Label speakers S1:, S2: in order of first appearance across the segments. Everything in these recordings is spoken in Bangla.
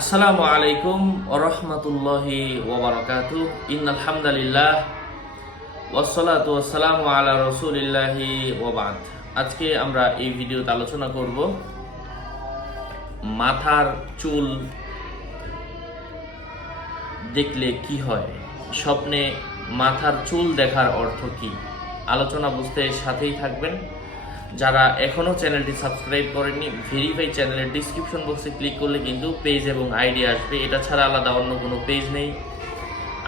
S1: আসসালামু আলাইকুম ওরহমতুল্লাহি ওবরাকাতু ইন আলহামদুলিল্লাহ ওয়াসসালাতু ওয়াসসালামু আলা রাসূলিল্লাহি ওয়াবাদ আজকে আমরা এই ভিডিওতে আলোচনা করব মাথার চুল দেখলে কি হয়? স্বপ্নে মাথার চুল দেখার অর্থ কি? আলোচনা বুঝতে সাথেই থাকবেন। যারা এখনও চ্যানেলটি সাবস্ক্রাইব করেননি ভেরিফাই চ্যানেলের ডিসক্রিপশন বক্সে ক্লিক করলে কিন্তু পেজ এবং আইডি আসবে। এটা ছাড়া আলাদা অন্য কোনো পেজ নেই।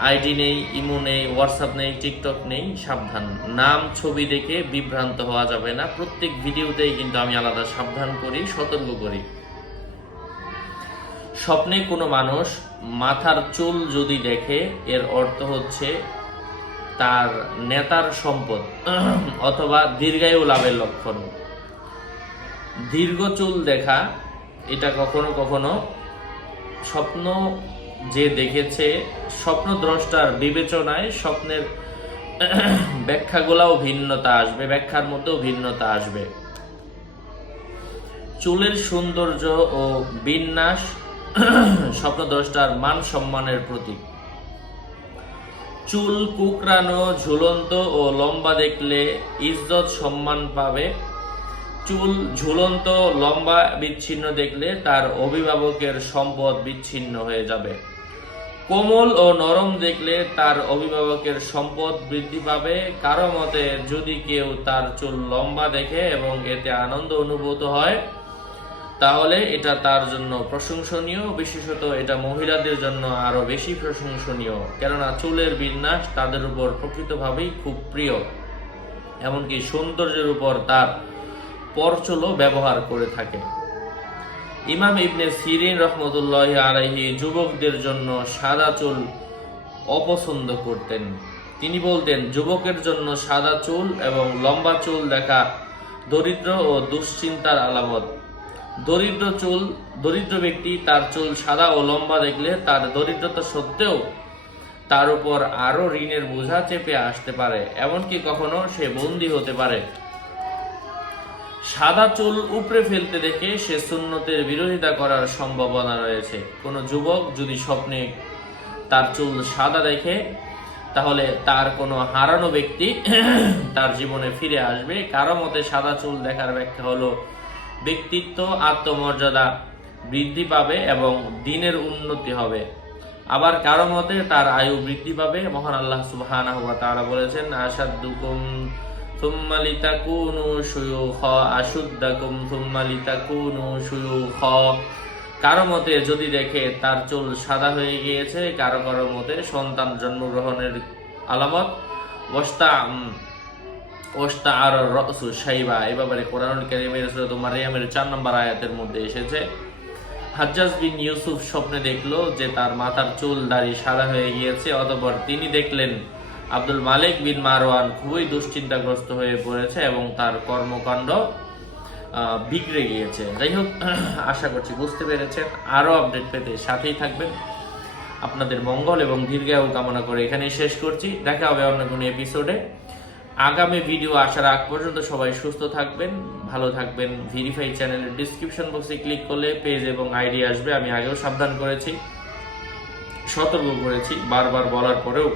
S1: আইডি নেই ইমো নেই হোয়াটসঅ্যাপ নেই টিকটক নেই, সাবধান। নাম, ছবি দেখে বিভ্রান্ত হওয়া যাবে না। প্রত্যেক ভিডিওতেই কিন্তু আমি আলাদা সাবধান করি, সতর্ক করি। স্বপ্নে কোনো মানুষ মাথার চুল যদি দেখে, এর অর্থ হচ্ছে তার নেতার সম্পদ, অথবা দীর্ঘায়ু লাভের লক্ষণ। দীর্ঘ চুল দেখা, এটা কখনো কখনো স্বপ্ন যে দেখেছে স্বপ্ন দ্রষ্টার বিবেচনায় স্বপ্নের ব্যাখ্যাগুলাও ভিন্নতা আসবে, ব্যাখ্যার মধ্যেও ভিন্নতা আসবে। চুলের সৌন্দর্য ও বিন্যাস স্বপ্নদ্রষ্টার মান সম্মানের প্রতীক। চুল কুকরানো ঝুলন্ত ও লম্বা দেখলে ইজ্জত সম্মান পাবে। চুল ঝুলন্ত, লম্বা, বিচ্ছিন্ন দেখলে তার অভিভাবকের সম্পদ বিচ্ছিন্ন হয়ে যাবে। কোমল ও নরম দেখলে তার অভিভাবকের সম্পদ বৃদ্ধি পাবে। কারও মতে, যদি কেউ তার চুল লম্বা দেখে এবং এতে আনন্দ অনুভূত হয় তাহলে এটা তার জন্য প্রশংসনীয়, বিশেষত এটা মহিলাদের জন্য আরও বেশি প্রশংসনীয়। কেননা চুলের বিন্যাস তাদের উপর প্রকৃতভাবেই খুব প্রিয়। এমনকি সৌন্দর্যের উপর তার পরচুলও ব্যবহার করে থাকে। ইমাম ইবনে সিরিন রহমতুল্লাহ আলাইহি যুবকদের জন্য সাদা চুল অপছন্দ করতেন। তিনি বলতেন, যুবকের জন্য সাদা চুল এবং লম্বা চুল দেখা দরিদ্র ও দুশ্চিন্তার আলামত। দরিদ্র চুল, দরিদ্র ব্যক্তি তার চুল সাদা ও লম্বা দেখলে তার দরিদ্রতা সত্ত্বেও তার উপর আরও ঋণের বোঝা চেপে আসতে পারে, এমনকি কখনো সে বন্দী হতে পারে। সাদা চুল উপড়ে ফেলতে দেখে সে সুন্নতের বিরোধিতা করার সম্ভাবনা রয়েছে। কোনো যুবক যদি স্বপ্নে তার চুল সাদা দেখে, তাহলে তার কোনো হারানো ব্যক্তি তার জীবনে ফিরে আসবে। কারও মতে সাদা চুল দেখার ব্যাখ্যা হলো ব্যক্তিত্ব, আত্মমর্যাদা বৃদ্ধি পাবে এবং দিনের উন্নতি হবে। আবার কারও মতে তার আয়ু বৃদ্ধি পাবে। মহান আল্লাহ সুবহানাহু ওয়া তাআলা বলেছেন শুয়ুখা কারও মতে যদি দেখে তার চুল সাদা হয়ে গিয়েছে, কারও কারও মতে সন্তান জন্মগ্রহণের আলামত। ওয়াস্তা ওস্তা আর রসু সাইবা এ ব্যাপারে কোরআনুল কারীমের সূরা মারিয়ামের 4 নম্বর আয়াতের মধ্যে এসেছে। হাজ্জাজ বিন ইউসুফ স্বপ্নে দেখল যে তার মাথার চুল দাড়ি সাদা হয়ে গিয়েছে, অতঃপর তিনি দেখলেন আব্দুল মালিক বিন মারওয়ান খুবই দুশ্চিন্তাগ্রস্ত হয়ে পড়েছে এবং তার কর্মকাণ্ড বিগড়ে গিয়েছে। যাই হোক, আশা করছি বুঝতে পেরেছেন। আরও আপডেট পেতে সাথেই থাকবেন। আপনাদের মঙ্গল এবং দীর্ঘায়ু কামনা করে এখানেই শেষ করছি। দেখা হবে অন্য কোনো এপিসোডে আগামী ভিডিও আসার আগ পর্যন্ত সবাই সুস্থ থাকবেন, ভালো থাকবেন। ভেরিফাই চ্যানেলের ডিসক্রিপশন বক্সে ক্লিক করলে পেজ এবং আইডি আসবে, আমি আগেও সাবধান করেছি, সতর্ক করেছি, বারবার বলার পরেও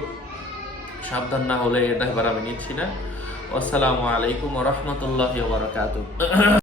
S1: সাবধান না হলে এটা এবার আমি নিচ্ছি না। আসসালামু আলাইকুম রহমতুল্লাহ বারকাত